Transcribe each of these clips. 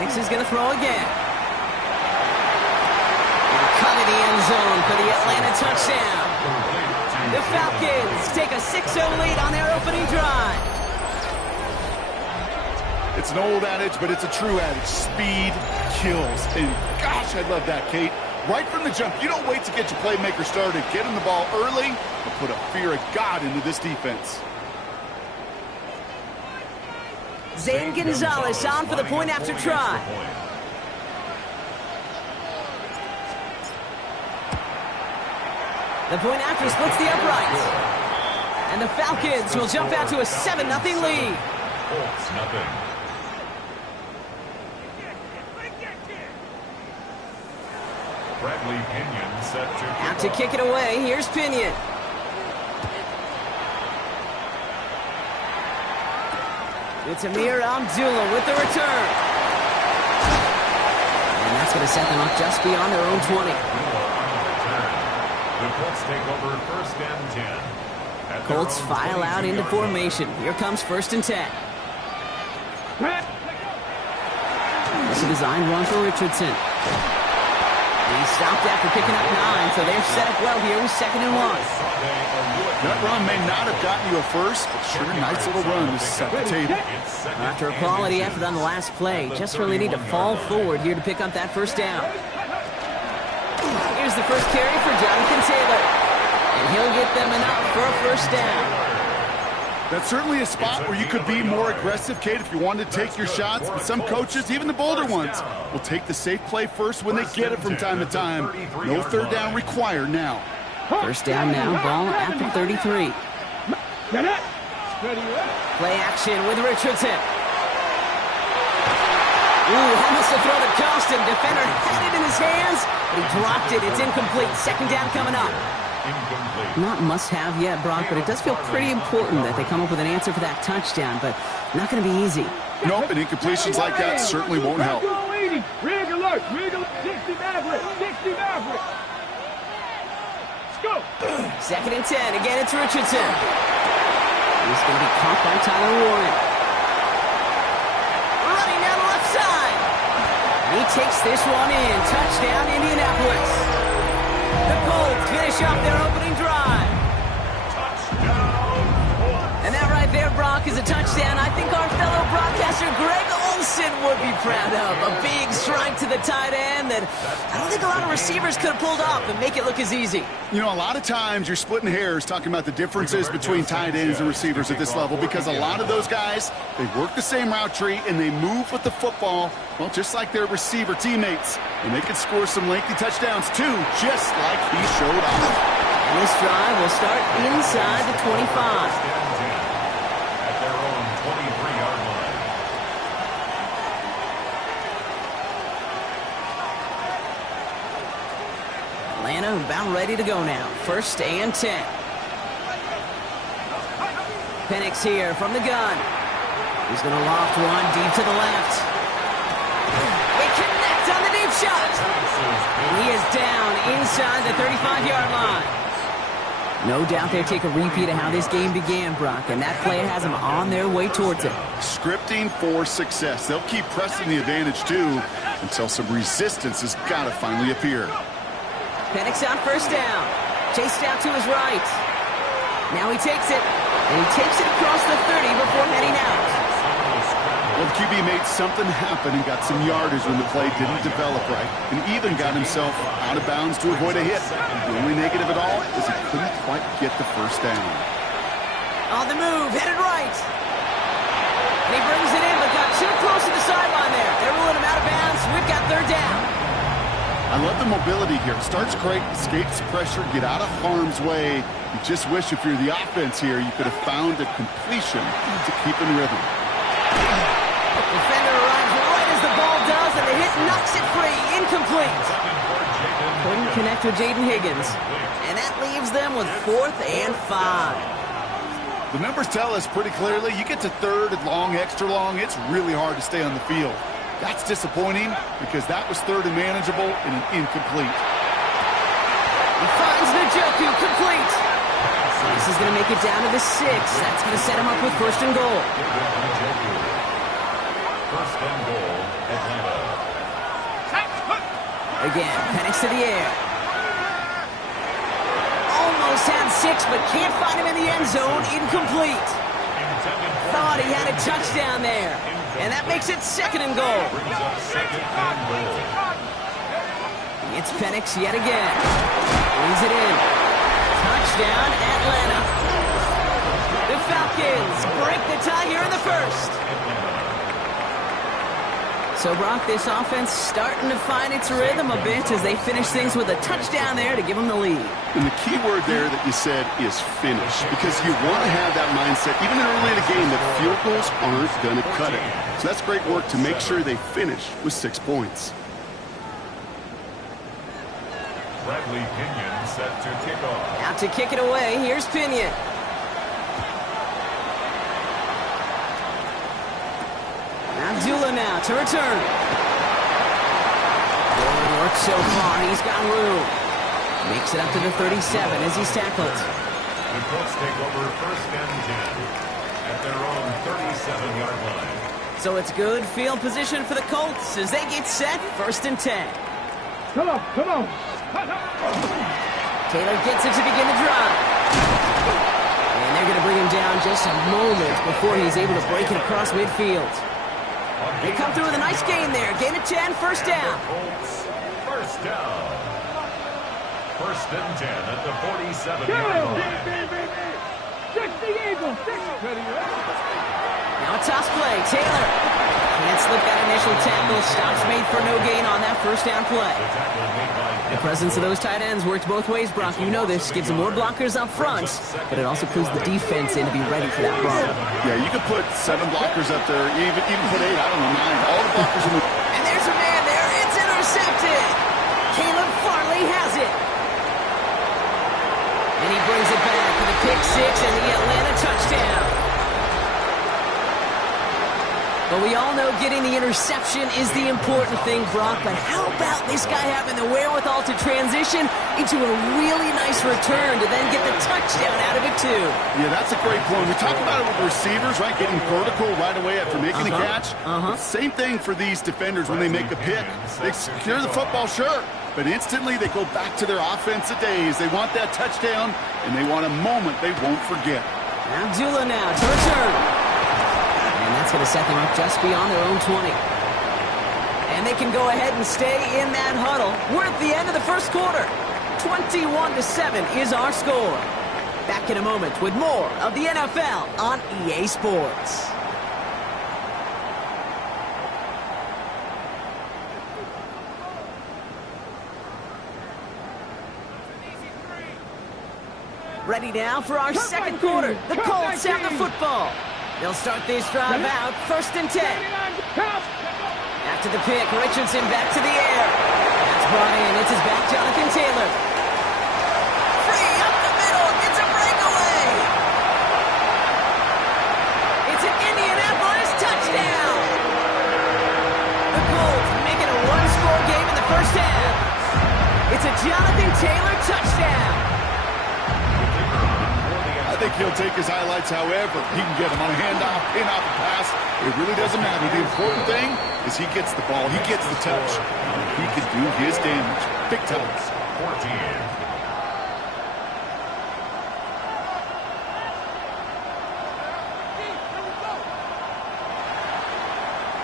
Penix is going to throw again. And cut in the end zone for the Atlanta touchdown. The Falcons take a 6-0 lead on their opening drive. It's an old adage, but it's a true adage. Speed kills. And gosh, I love that, Kate. Right from the jump, you don't wait to get your playmaker started. Get him the ball early and put a fear of God into this defense. Zane Gonzalez on for the point after try. The point after splits the uprights. And the Falcons will jump out to a 7-0 lead. Bradley Pinion set to out to kick it away. Here's Pinion. It's Amir Abdullah with the return. And that's going to set them up just beyond their own 20. The Colts take over 1st and 10. Colts file out into formation. Here comes 1st and 10. This is a design run for Richardson. He stopped after picking up 9, so they're set up well here with 2nd and 1. That run may not have gotten you a first, but sure, nice little run to set the table. After a quality effort on the last play, just really need to fall forward here to pick up that 1st down. Here's the first carry for Jonathan Taylor, and he'll get them enough for a 1st down. That's certainly a spot where you could be more aggressive, Kate, if you wanted to take your shots. But some coaches, even the bolder ones, will take the safe play first when they get it from time to time. No 3rd down required now. 1st down now, ball at the 33. Play action with Richardson. Ooh, almost a throw to Johnston. Defender had it in his hands, but he dropped it. It's incomplete. 2nd down coming up. Not must-have yet, Brock, but it does feel pretty important that they come up with an answer for that touchdown, but not going to be easy. Nope, and incompletions like that certainly won't help. 60 Maverick. Let's go. 2nd and 10. Again, it's Richardson. He's going to be caught by Tyler Warren. Running down the left side. He takes this one in. Touchdown, Indianapolis. The Colts finish off their opening drive. And that right there, Brock, is a touchdown I think our fellow broadcaster Greg Olsen would be proud of. A big strike to the tight end that I don't think a lot of receivers could have pulled off and make it look as easy. You know, a lot of times you're splitting hairs talking about the differences between tight ends and receivers at this level because a lot of those guys, they work the same route tree and they move with the football, well, just like their receiver teammates. And they can score some lengthy touchdowns too, just like he showed off. And this drive will start inside the 25. At their own 23-yard line. Atlanta about ready to go now. 1st and 10. Penix here from the gun. He's going to loft one deep to the left. They connect on the deep shot. And he is down inside the 35-yard line. No doubt they'll take a repeat of how this game began, Brock, and that play has them on their way towards it. Scripting for success. They'll keep pressing the advantage, too, until some resistance has got to finally appear. Penix on 1st down. Chased out to his right. Now he takes it, and he takes it across the 30 before heading out. Well, the QB made something happen and got some yardage when the play didn't develop right, and even got himself out of bounds to avoid a hit. The only negative at all is he couldn't quite get the 1st down. On the move, headed right. And he brings it in, but got too close to the sideline there. They're ruling him out of bounds. We've got 3rd down. I love the mobility here. Starts great, escapes pressure, get out of harm's way. You just wish if you're the offense here, you could have found a completion to keep in rhythm. Defender arrives right as the ball does, and the hit knocks it free. Incomplete. Couldn't connect with Jaden Higgins. And that leaves them with 4th and 5. The numbers tell us pretty clearly, you get to 3rd and long, extra long, it's really hard to stay on the field. That's disappointing because that was 3rd and manageable and an incomplete. He finds Njoku complete. This is going to make it down to the 6. That's going to set him up with 1st and goal. 1st and goal, Atlanta. Again, Penix to the air. Almost had 6, but can't find him in the end zone. Incomplete. Thought he had a touchdown there. And that makes it 2nd and goal. It's Penix yet again. Brings it in. Touchdown, Atlanta. The Falcons break the tie here in the first. So, Brock, this offense starting to find its rhythm a bit as they finish things with a touchdown there to give them the lead. And the key word there that you said is finish, because you want to have that mindset, even early in the game, that field goals aren't going to cut it. So that's great work to make sure they finish with 6 points. Bradley Pinion set to kick off. Out to kick it away. Here's Pinion. Abdullah now to return. Good work so far. He's got room. Makes it up to the 37 as he's tackled. The Colts take over 1st and 10 at their own 37-yard line. So it's good field position for the Colts as they get set. 1st and 10. Come on. Taylor gets it to begin the drive. And they're going to bring him down just a moment before he's able to break it across midfield. They come through with a nice gain there. Gain of 10, 1st down. Colts, 1st down. 1st and 10 at the 47-yard line. Now a toss play. Taylor can't slip that initial tackle. Stops made for no gain on that 1st down play. The presence of those tight ends works both ways, Brock. You know this. Gives them more blockers up front, but it also clues the defense in to be ready for that run. Yeah, you could put 7 blockers up there, even put 8, I don't know, 9. All the blockers in the... And there's a man there. It's intercepted. Caleb Farley has it. And he brings it back for the pick 6 and the Atlanta touchdown. But we all know getting the interception is the important thing, Brock. But how about this guy having the wherewithal to transition into a really nice return to then get the touchdown out of it, too? Yeah, that's a great point. We talk about it with receivers, right? Getting vertical right away after making a catch. Same thing for these defenders when they make a pick. They secure the football, sure, but instantly they go back to their offensive days. They want that touchdown, and they want a moment they won't forget. Abdullah now to return. And that's going to set them up just beyond their own 20. And they can go ahead and stay in that huddle. We're at the end of the first quarter. 21-7 is our score. Back in a moment with more of the NFL on EA Sports. Ready now for our second quarter. The Colts have the football. They'll start this drive out, 1st and 10. After the pick, Richardson back to the air. That's brought in. It's his back, Jonathan Taylor. Free up the middle. It's a breakaway. It's an Indianapolis touchdown. The Colts make it a one-score game in the first half. It's a Jonathan Taylor touchdown. I think he'll take his highlights however he can get them on a handoff, pin-off, a pass. It really doesn't matter. The important thing is he gets the ball, he gets the touch, and he can do his damage. Big time. 14.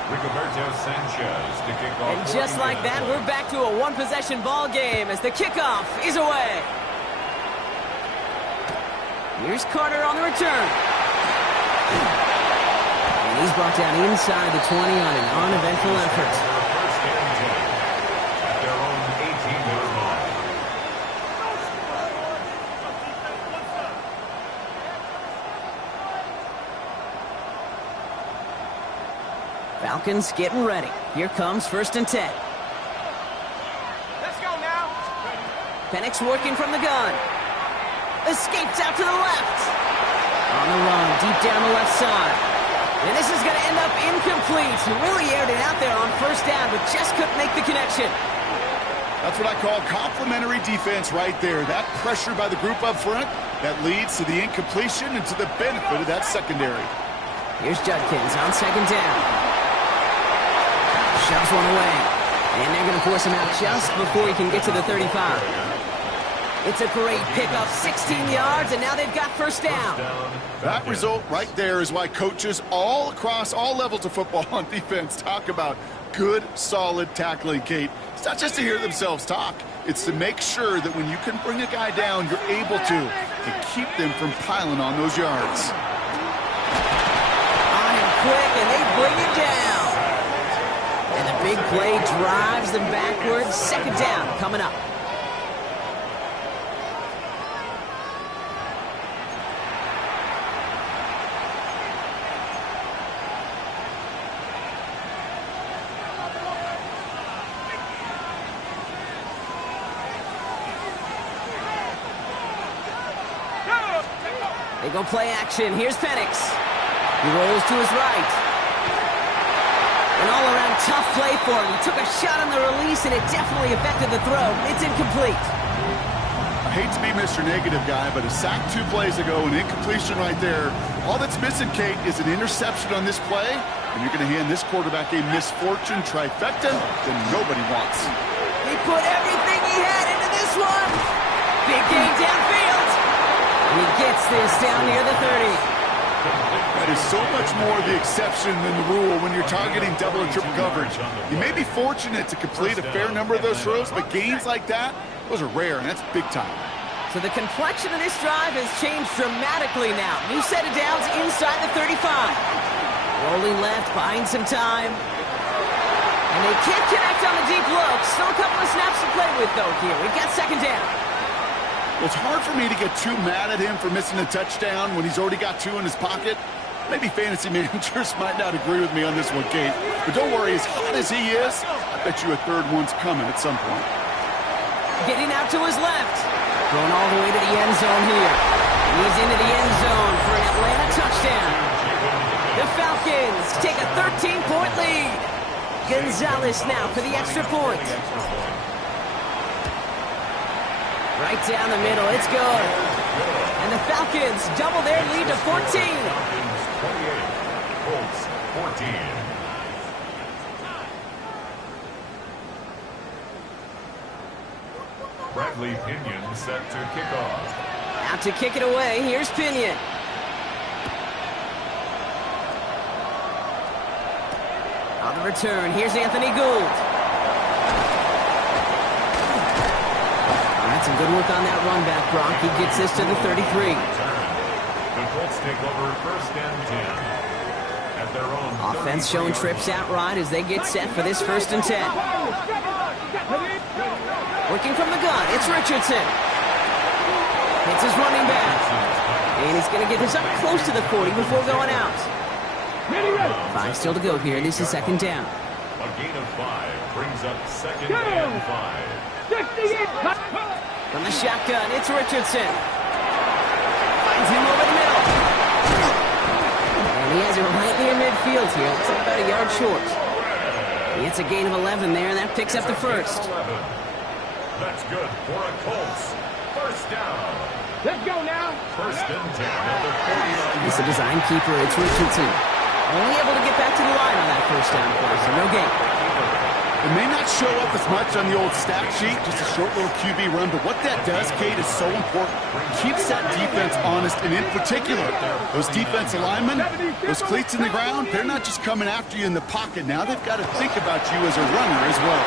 Rigoberto Sanchez to kick off. And just like that, we're back to a one-possession ball game as the kickoff is away. Here's Carter on the return. And he's brought down inside the 20 on an uneventful effort. First and 10 at their own 18-yard line. Falcons getting ready. Here comes 1st and 10. Let's go now. Penix working from the gun. Escapes out to the left. On the run, deep down the left side. And this is going to end up incomplete. He really aired it out there on 1st down, but just couldn't make the connection. That's what I call complimentary defense right there. That pressure by the group up front, that leads to the incompletion and to the benefit of that secondary. Here's Judkins on 2nd down. Shoves one away. And they're going to force him out just before he can get to the 35. It's a great pickup, 16 yards, and now they've got first down. That result right there is why coaches all across all levels of football on defense talk about good, solid tackling, Kate. It's not just to hear themselves talk. It's to make sure that when you can bring a guy down, you're able to keep them from piling on those yards. On him quick, and they bring it down. And the big play drives them backwards. Second down coming up. They go play action. Here's Penix. He rolls to his right. An all-around tough play for him. He took a shot on the release, and it definitely affected the throw. It's incomplete. I hate to be Mr. Negative guy, but a sack 2 plays ago, an incompletion right there. All that's missing, Kate, is an interception on this play, and you're going to hand this quarterback a misfortune trifecta that nobody wants. He put everything he had into this one. Big gain downfield. And he gets this down near the 30. That is so much more the exception than the rule when you're targeting double or triple coverage. You may be fortunate to complete a fair number of those throws, but gains like that, those are rare, and that's big time. So the complexion of this drive has changed dramatically now. New set of downs inside the 35. Rolling left, buying some time. And they can't connect on the deep look. Still a couple of snaps to play with, though, here. We've got second down. Well, it's hard for me to get too mad at him for missing a touchdown when he's already got 2 in his pocket. Maybe fantasy managers might not agree with me on this one, Kate. But don't worry, as hot as he is, I bet you a third one's coming at some point. Getting out to his left. Going all the way to the end zone here. And he's into the end zone for an Atlanta touchdown. The Falcons take a 13-point lead. Gonzalez now for the extra point. Right down the middle, it's good. And the Falcons double their lead to 14. 28, Colts 14. Bradley Pinion set to kick off. Out to kick it away, here's Pinion. On the return, here's Anthony Gould. Some good work on that run back, Brock. He gets this to the 33. The Colts take over first and 10 at their own. Offense showing trips out right as they get set for this first and 10. Working from the gun, it's Richardson. Hits his running back. And he's going to get this up close to the 40 before going out. 5 still to go here. This is second down. A gain of 5 brings up second and 5. From the shotgun, it's Richardson. Finds him over the middle. And he has it right near midfield here. Looks like about a yard short. He gets a gain of 11 there, and that picks up the first. That's good for a Colts. First down. Let's go now. First and 10 at the 40. He's the design keeper. It's Richardson. Only able to get back to the line on that first down play, so no gain. It may not show up as much on the old stat sheet, just a short little QB run, but what that does, Kate, is so important. Keeps that defense honest, and in particular, those defensive linemen, those cleats in the ground, they're not just coming after you in the pocket. Now they've got to think about you as a runner as well.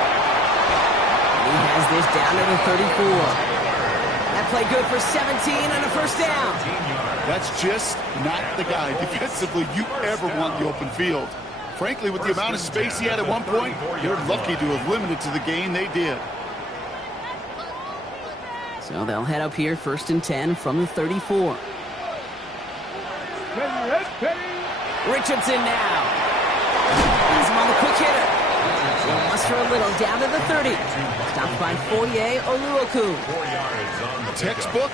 He has this down to the 34. That play good for 17 and a first down. That's just not the guy defensively you ever want in the open field. Frankly, with the amount of space he had at one point, you're lucky to have limited to the gain they did. So they'll head up here, first and 10 from the 34. Richardson now. He's him on the quick hitter. He'll muster a little down to the 30. Stopped by Foye Oluokun. Textbook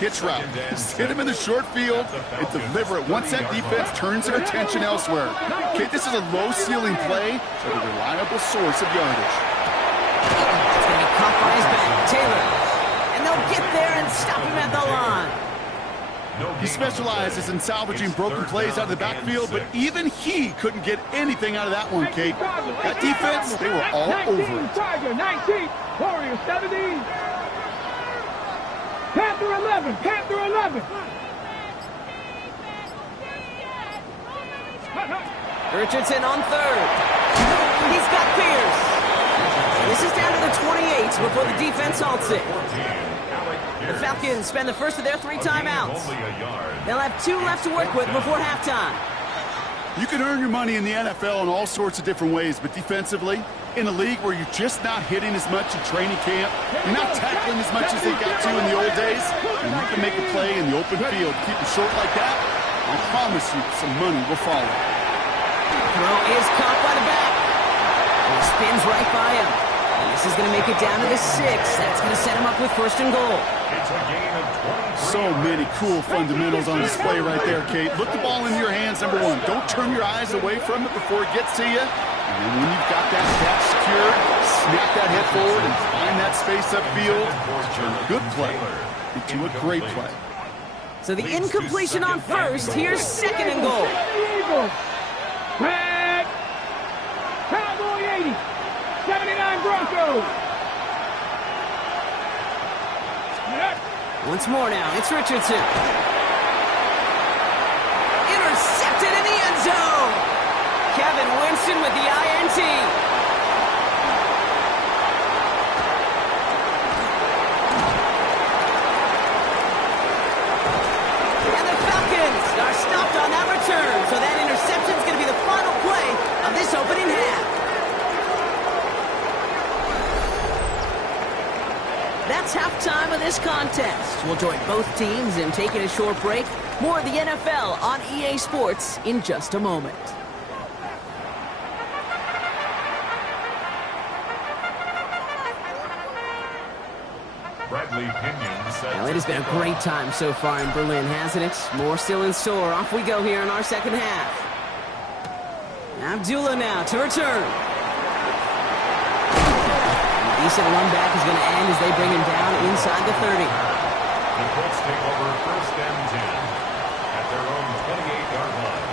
hitch route. Just hit him in the short field and deliver it once that defense turns their attention elsewhere. Okay, this is a low-ceiling play, but a reliable source of yardage. It's going to be caught by his back, Taylor. And they'll get there and stop him at the line. He specializes in salvaging broken plays out of the backfield, but even he couldn't get anything out of that one, Kate. That defense, they were all over it. Tiger, 19, Warrior 70. Panther 11, Panther 11. Richardson on third. He's got Pierce. This is down to the 28 before the defense halts it. The Falcons spend the first of their 3 timeouts. They'll have 2 left to work with before halftime. You can earn your money in the NFL in all sorts of different ways, but defensively, in a league where you're just not hitting as much in training camp, you're not tackling as much as they got to in the old days, and you can make a play in the open field. Keep it short like that, I promise you some money will follow. Throw is caught by the back. And he spins right by him. And this is going to make it down to the 6. That's going to set him up with first and goal. So many cool fundamentals on display right there, Kate. Look the ball into your hands, number 1. Don't turn your eyes away from it before it gets to you. And then when you've got that catch secured, snap that head forward and find that space upfield. Turn a good play into a great play. So the incompletion on first. Here's second and goal. Red. Cowboy 80. 79 Broncos. Once more now, it's Richardson. Intercepted in the end zone. Kevin Winston with the INT. And the Falcons are stopped on that return. So that interception is going to be the final play of this opening half. That's halftime of this contest. We'll join both teams in taking a short break. More of the NFL on EA Sports in just a moment. Now, it has been a great time so far in Berlin, hasn't it? More still in store. Off we go here in our second half. Abdullah now to return. Decent run back is going to end as they bring him down inside the 30. The Colts take over first and 10 at their own 28-yard line.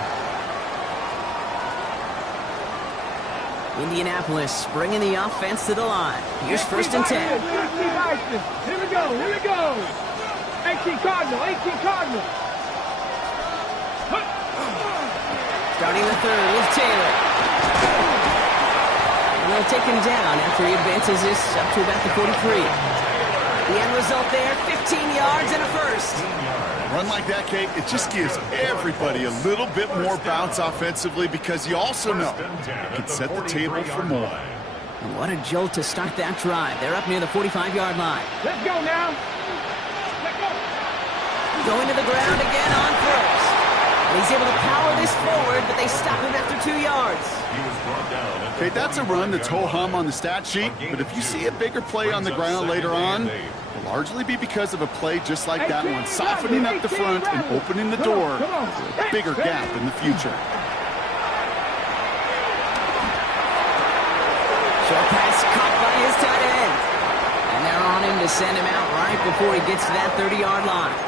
Indianapolis bringing the offense to the line. Here's first and 10. Here we go, here we go. 18 Cardinal, 18 Cardinal. Starting the third with Taylor. And they'll take him down after he advances this up to about the 43. The end result there, 15 yards and a first. Run like that, Kate, it just gives everybody a little bit more bounce offensively because you also know it can set the table for more. And what a jolt to start that drive. They're up near the 45-yard line. Let's go now. Let's go. Going to the ground again on first. And he's able to power this forward, but they stop him after 2 yards. Okay, that's a run that's ho-hum on the stat sheet, but if you see a bigger play on the ground later on, it'll largely be because of a play just like that one, softening up the front and opening the door for a bigger gap in the future. Short pass caught by his tight end. And they're on him to send him out right before he gets to that 30-yard line.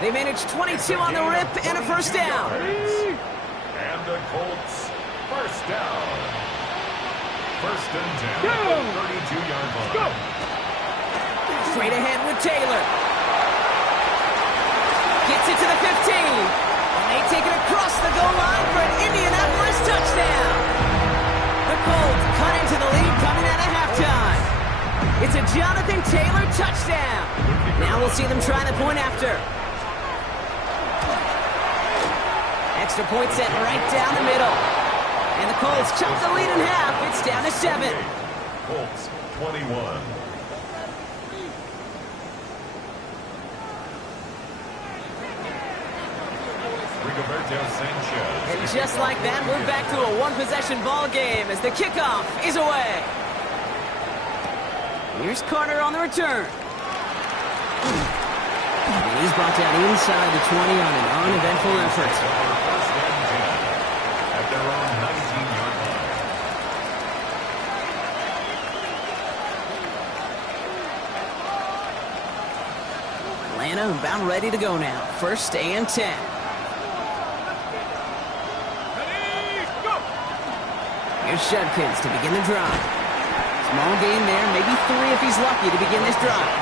They managed 22 on the rip and a first down. And the Colts first down. First and 10 at the 32-yard line. Go. Straight ahead with Taylor. Gets it to the 15. And they take it across the goal line for an Indianapolis touchdown. The Colts cut into the lead coming out of halftime. It's a Jonathan Taylor touchdown. Now we'll see them try the point after. Extra point set right down the middle. And the Colts chop the lead in half. It's down to 7. Colts 21. And just like that, we're back to a one-possession ball game as the kickoff is away. Here's Carter on the return. And he's brought down inside the 20 on an uneventful effort. At their own 19-yard line. Atlanta about ready to go now. 1st and 10. Here's Judkins to begin the drive. Small gain there, maybe 3 if he's lucky to begin this drive.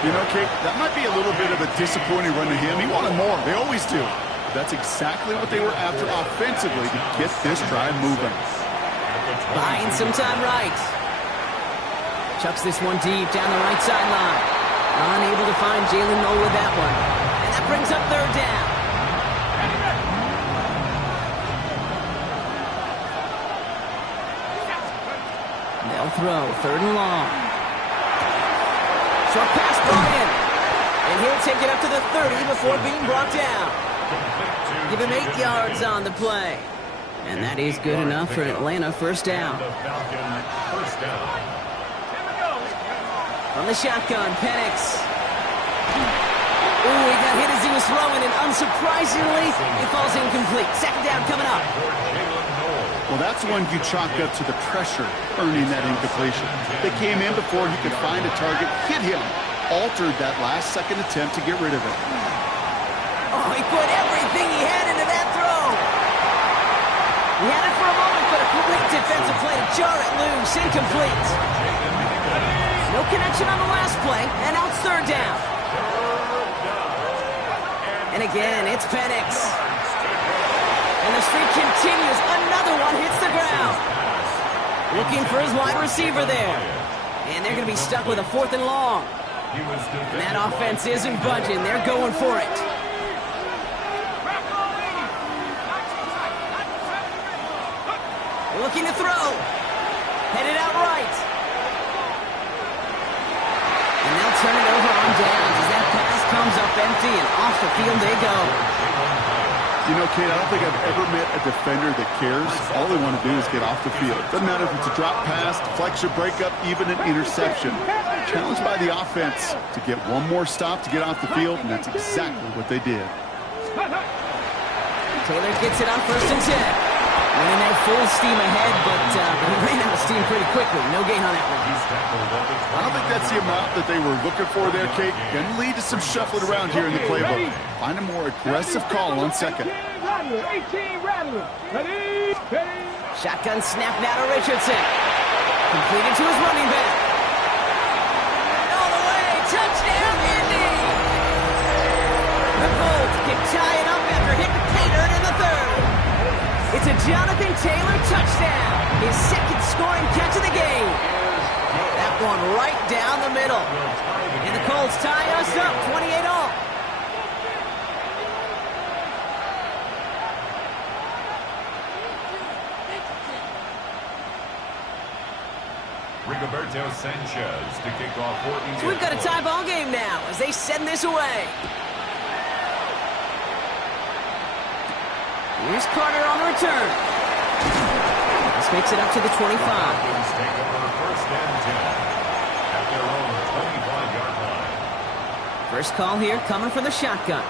You know, Kate, that might be a little bit of a disappointing run to him. He wanted more. They always do. That's exactly what they were after offensively to get this drive moving. Buying some time right. Chucks this one deep down the right sideline. Unable to find Jalen Noel with that one. And that brings up 3rd down. They'll throw 3rd and long. Short pass brought in. And he'll take it up to the 30 before being brought down. Give him 8 yards on the play. And that is good enough for Atlanta. 1st down. From the shotgun, Penix. Ooh, he got hit as he was throwing, and unsurprisingly, it falls incomplete. 2nd down coming up. Well, that's one you chalk up to the pressure earning that incompletion. They came in before he could find a target, hit him, altered that last-second attempt to get rid of it. Oh, he put everything he had into that throw. He had it for a moment, but a complete defensive play to jar it loose. Incomplete. No connection on the last play, and now it's 3rd down. And again, it's Penix. And the streak continues. Another one hits the ground. Looking for his wide receiver there. And they're going to be stuck with a 4th and long. And that offense isn't budging. They're going for it. Looking to throw. Headed out right. And they'll turn it over on downs as that pass comes up empty and off the field they go. You know, Kate, I don't think I've ever met a defender that cares. All they want to do is get off the field. Doesn't matter if it's a drop pass, deflection, breakup, even an interception. Challenged by the offense to get one more stop to get off the field, and that's exactly what they did. Taylor gets it on 1st and 10. Running there full steam ahead, but he ran out of steam pretty quickly. No gain on that one. I don't think that's the amount that they were looking for there, Kate. Going to lead to some shuffling around here in the playbook. Find a more aggressive call on 2nd. Shotgun snap now to Richardson. Completed to his running back. All the way, touchdown, Indy! The Colts can tie it up after hitting Taylor in the 3rd. It's a Jonathan Taylor touchdown. His 2nd scoring catch of the game. That one right down the middle. And the Colts tie us up 28-all. Rigoberto Sanchez to kick off for Eagles. So we've got a tie ball game now as they send this away. Here's Carter on the return. This makes it up to the 25. Take over 1st and 10 at their own 25-yard line. First call here coming from the shotgun.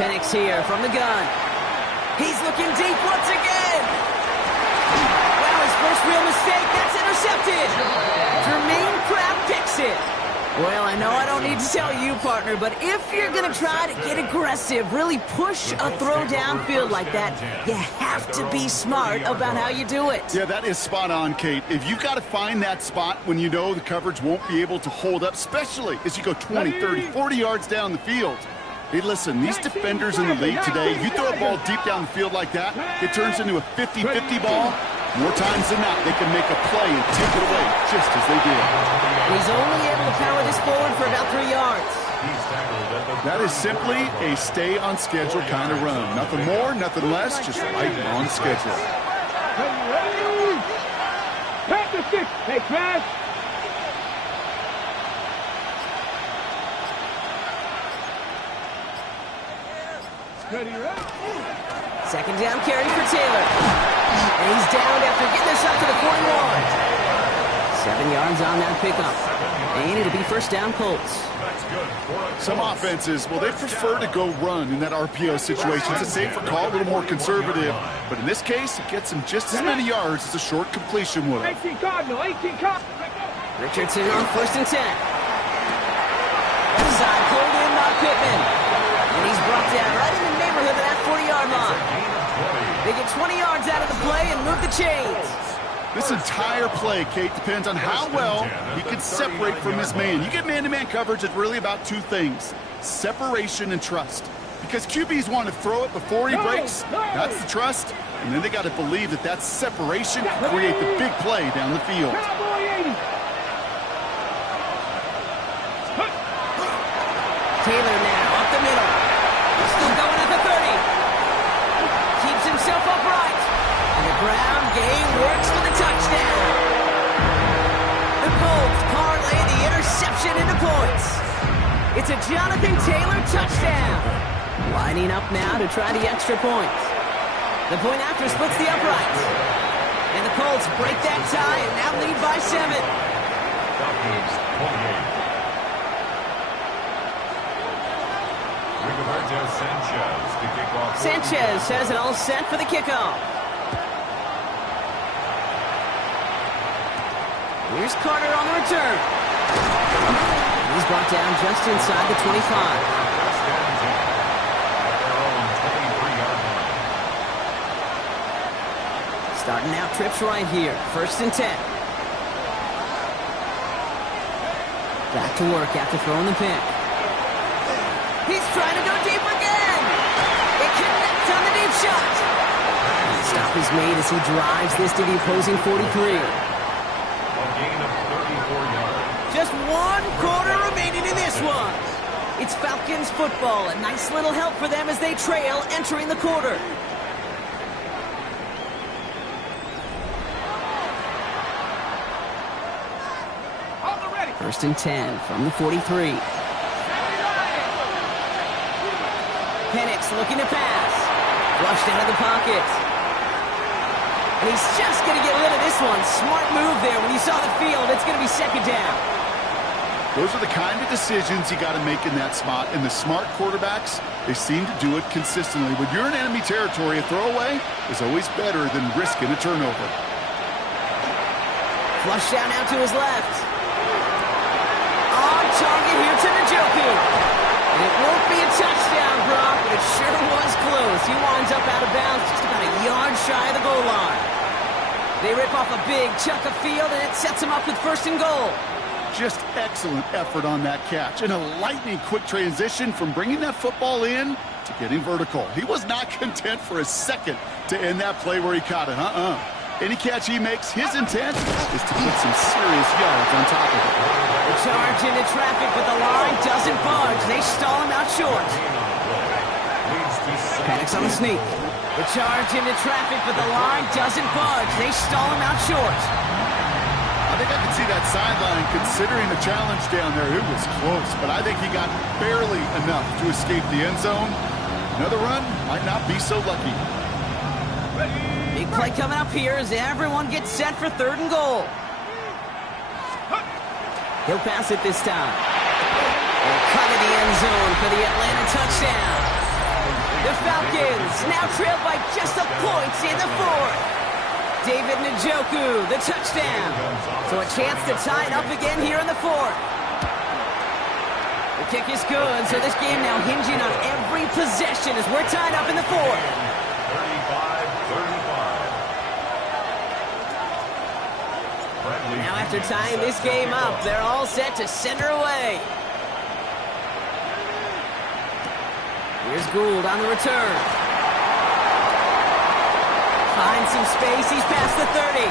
Penix here from the gun. He's looking deep once again. Wow, his first real mistake. That's intercepted. Jermaine Pratt picks it. Well, I know I don't need to tell you, partner, but if you're going to try to get aggressive, really push a throw downfield like that, you have to be smart about how you do it. Yeah, that is spot on, Kate. If you've got to find that spot when you know the coverage won't be able to hold up, especially as you go 20, 30, 40 yards down the field. Hey, listen, these defenders in the league today, you throw a ball deep down the field like that, it turns into a 50-50 ball. More times than not, they can make a play and take it away, just as they did. He's only able to power this forward for about 3 yards. That is simply a stay-on-schedule kind of run. Nothing more, nothing less, just right on schedule. Pass the 6. Hey, Crash. Second down carry for Taylor. And he's down after getting this up to the 41. 7 yards on that pickup. And it'll be 1st down Colts. Some offenses, well, they prefer to go run in that RPO situation. It's a safer call, a little more conservative. But in this case, it gets him just as many yards as a short completion would have. 18 Cardinal, 18 Cardinal. Richardson on 1st and 10. Left side pulled in by Pittman. And he's brought down right in the neighborhood of that 40-yard line. They get 20 yards out of the play and move the chains. This entire play, Kate, depends on how well he can separate from his man. You get man-to-man coverage, it's really about two things: separation and trust. Because QBs want to throw it before he breaks. That's the trust. And then they got to believe that that separation can create the big play down the field. Taylor now up the middle. Still going at the 30. Keeps himself upright. And the ground game works for the touchdown. The Colts parlay the interception into points. It's a Jonathan Taylor touchdown. Lining up now to try the extra point. The point after splits the upright. And the Colts break that tie and now lead by 7. Falcons 28. Sanchez to kick off. Sanchez has it all set for the kickoff. Here's Carter on the return. He's brought down just inside the 25. Starting out trips right here. 1st and 10. Back to work after throwing the pick. He's trying to go deep again. It connects on the deep shot. The stop is made as he drives this to the opposing 43. A gain of 34 yards. Just 1 quarter remaining in this one. It's Falcons football. A nice little help for them as they trail entering the quarter. First and 10 from the 43. Penix looking to pass. Flushed out of the pocket. And he's just going to get rid of this one. Smart move there. When you saw the field, it's going to be 2nd down. Those are the kind of decisions you got to make in that spot. And the smart quarterbacks, they seem to do it consistently. When you're in enemy territory, a throwaway is always better than risking a turnover. Flush down now to his left. On target here to Njoku. And it won't be a touchdown, Brock, but it sure was close. He winds up out of bounds just about a yard shy of the goal line. They rip off a big chunk of field, and it sets him up with 1st and goal. Just excellent effort on that catch. And a lightning quick transition from bringing that football in to getting vertical. He was not content for a second to end that play where he caught it. Any catch he makes, his intent is to put some serious yards on top of it. The charge into traffic, but the line doesn't budge. They stall him out short. Penix on the sneak. The charge into traffic, but the line doesn't budge. They stall him out short. I think I can see that sideline considering the challenge down there. It was close, but I think he got barely enough to escape the end zone. Another run might not be so lucky. Big play coming up here as everyone gets set for 3rd and goal. He'll pass it this time. They'll cut in the end zone for the Atlanta touchdown. The Falcons now trail by just a point in the 4th. David Njoku, the touchdown. So a chance to tie it up again here in the 4th. The kick is good, so this game now hinging on every possession as we're tied up in the 4th. 35-35. Now after tying this game up, they're all set to send her away. Here's Gould on the return. Finds some space, he's past the 30.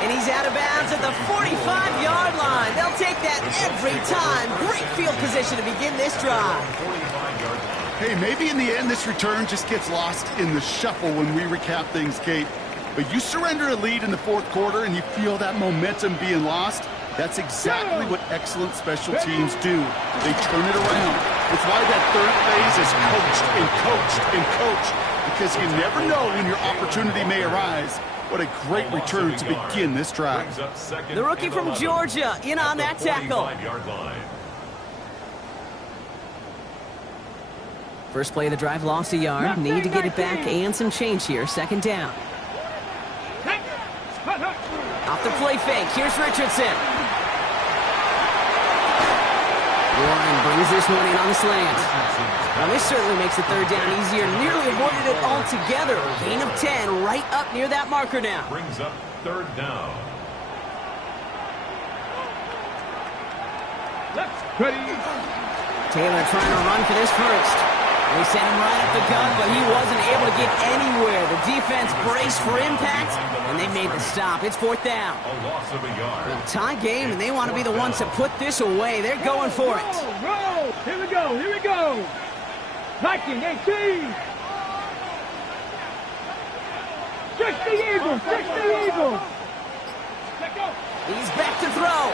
And he's out of bounds at the 45-yard line. They'll take that every time. Great field position to begin this drive. Hey, maybe in the end this return just gets lost in the shuffle when we recap things, Kate. But you surrender a lead in the 4th quarter and you feel that momentum being lost. That's exactly what excellent special teams do. They turn it around. It's why that 3rd phase is coached and coached and coached. Because you never know when your opportunity may arise. What a great return to begin this drive. The rookie from Georgia in on that tackle. First play of the drive, lost a yard. Need to get it back and some change here. 2nd down. Off the play fake. Here's Richardson. Warren brings this one in on the slant. Now this certainly makes the third down easier. Nearly avoided it altogether. Gain of 10 right up near that marker now. Brings up third down. Ready. Taylor trying to run for this first. They sent him right up the gut, but he wasn't able to get anywhere. The defense braced for impact, and they made the stop. It's fourth down. A loss of a yard. Well, tie game, and they want to be the ones to put this away. They're going for it. Roll. Here we go. Here we go. Viking 18. 60 Eagles. 60 Eagles. He's back to throw.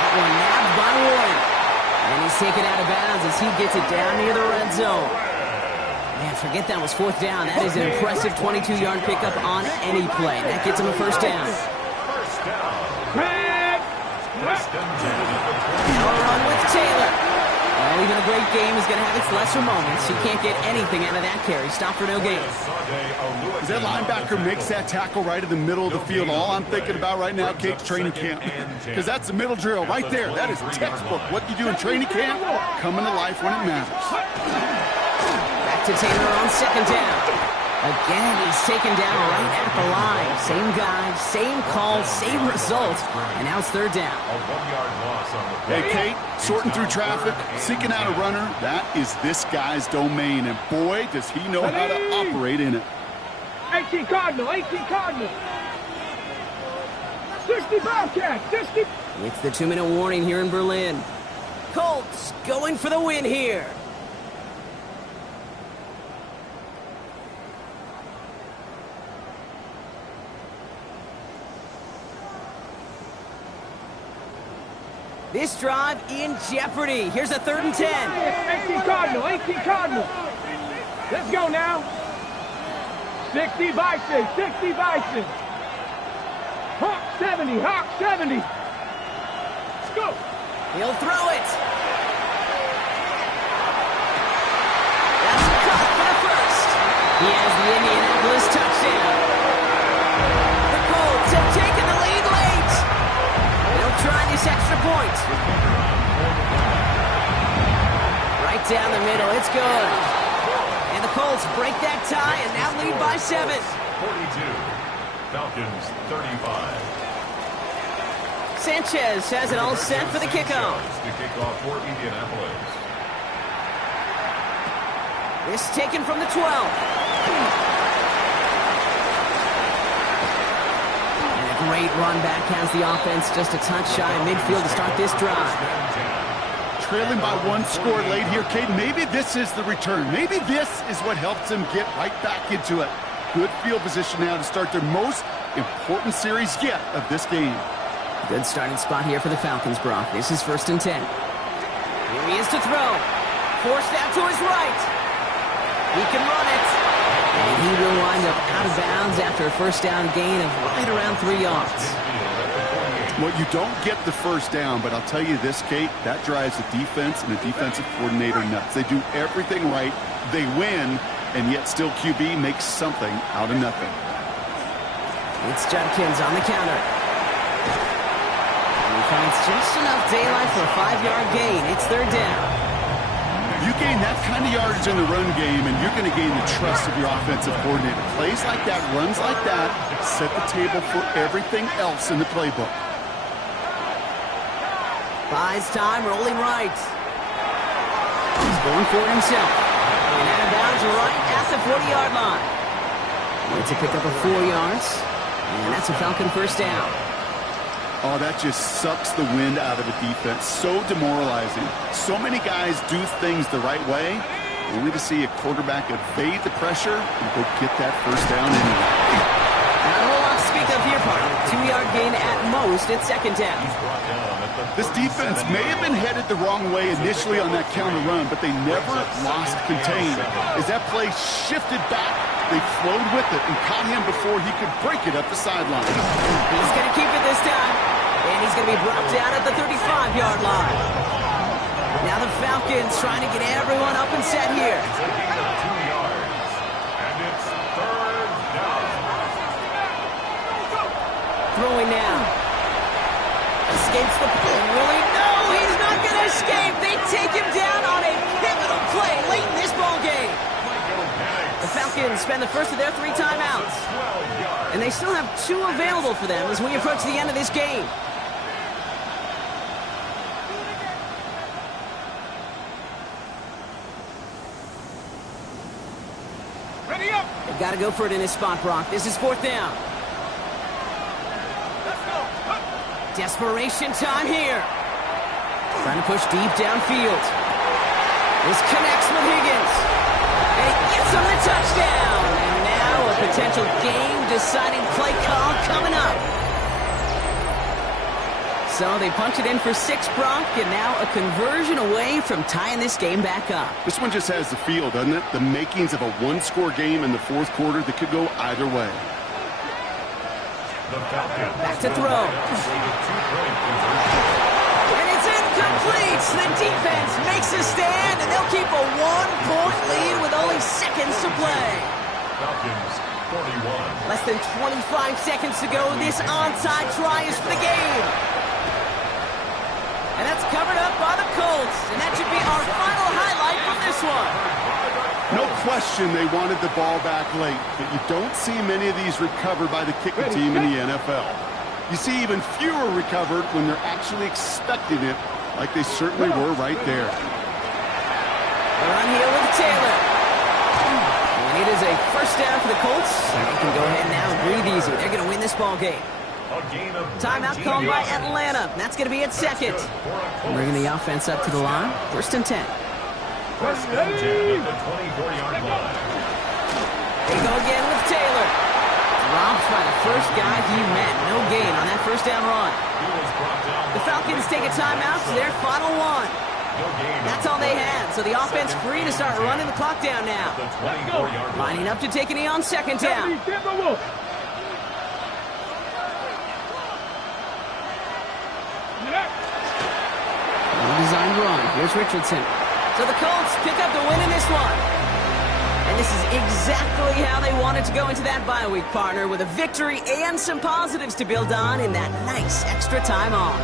That one nabbed by Warren. And he's taken out of bounds as he gets it down near the red zone. Man, forget that was fourth down. That is an impressive 22-yard pickup on any play. That gets him a first down. First down. Now a run with Taylor. Well, even a great game is going to have its lesser moments. He can't get anything out of that carry. Stop for no gain. As that linebacker makes that tackle right in the middle of the field, all I'm thinking about right now, Kate's training camp. Because that's the middle drill right there. That is textbook. What you do in training camp, coming to life when it matters. Back to Taylor on second down. Again, he's taken down right at the line. Same guy, same call, same result. And now it's third down. A 1-yard loss on the play. Hey, Kate, sorting through traffic, seeking out a runner, that is this guy's domain. And boy, does he know how to operate in it. 18 Cardinal. 18 Cardinal. 60 Bobcat. 60. It's the 2-minute warning here in Berlin. Colts going for the win here. This drive in jeopardy. Here's a 3rd and 10. 18 Cardinal. 18 Cardinal. Let's go now. 60 Bison. 60 Bison. Hawk 70. Hawk 70. Let's go. He'll throw it. That's caught for the first. He has the Indianapolis touchdown. The Colts have taken the lead late. They'll try this extra point. Right down the middle. It's good. And the Colts break that tie and now lead by 7. 42. Falcons 35. Sanchez has it all set for the kickoff. To kick off for Indianapolis. This taken from the 12. And a great run back has the offense just a touch shy of midfield to start this drive. Trailing by 1 score late here, Kate. Maybe this is the return. Maybe this is what helps them get right back into it. Good field position now to start their most important series yet of this game. Good starting spot here for the Falcons, Brock. This is 1st and 10. Here he is to throw. Forced out to his right. He can run it. And he will wind up out of bounds after a first down gain of right around 3 yards. Well, you don't get the first down, but I'll tell you this, Kate, that drives the defense and the defensive coordinator nuts. They do everything right. They win, and yet still QB makes something out of nothing. It's Judkins on the counter. And he finds just enough daylight for a 5-yard gain. It's 3rd down. You gain that kind of yardage in the run game, and you're going to gain the trust of your offensive coordinator. Plays like that, runs like that, set the table for everything else in the playbook. Buys time, rolling right. He's going for it himself. And out of bounds right at the 40-yard line. It's a pickup of 4 yards. And that's a Falcon first down. Oh, that just sucks the wind out of a defense. So demoralizing. So many guys do things the right way, only to see a quarterback evade the pressure and go get that first down anyway. Not a whole lot to speak of here, partner. 2-yard gain at most at 2nd down. This defense may have been headed the wrong way initially on that counter run, but they never lost contain. As that play shifted back, they flowed with it and caught him before he could break it up the sideline. He's going to keep it this time. And he's going to be brought down at the 35-yard line. Now the Falcons trying to get everyone up and set here. 2 yards. And it's 3rd down. Throwing now. A against the pull. Will he? No, he's not going to escape. They take him down on a pivotal play late in this ball game. The Falcons spend the first of their 3 timeouts. And they still have 2 available for them as we approach the end of this game. Ready up. They've got to go for it in this spot, Brock. This is 4th down. Let's go. Up. Desperation time here. Trying to push deep downfield. This connects with Higgins. And he gets him the touchdown. And now a potential game-deciding play call coming up. So they punch it in for 6, Brock, and now a conversion away from tying this game back up. This one just has the feel, doesn't it? The makings of a one-score game in the 4th quarter that could go either way. Back to throw. And it's incomplete. The defense makes a stand, and they'll keep a 1-point lead with only seconds to play. Falcons 41. Less than 25 seconds to go. This onside try is for the game. And that's covered up by the Colts. And that should be our final highlight from this one. No question they wanted the ball back late, but you don't see many of these recovered by the kicking team in the NFL. You see even fewer recovered when they're actually expecting it, like they certainly were right there. They're on heel with Taylor. And it is a first down for the Colts. And they can go ahead now and breathe easy. They're going to win this ball game. Timeout called by Atlanta. That's going to be at 2nd. Bringing the offense up to the line. 1st and 10. First and 10 at the 24-yard line. They go again with Taylor. Dropped by the first guy he met. No gain on that first down run. The Falcons take a timeout to their final one. That's all they had. So the offense free to start running the clock down now. Lining up to take a knee on 2nd down. Well-designed run. Here's Richardson. So the Colts pick up the win in this one. And this is exactly how they wanted to go into that bye week, partner, with a victory and some positives to build on in that nice extra time off.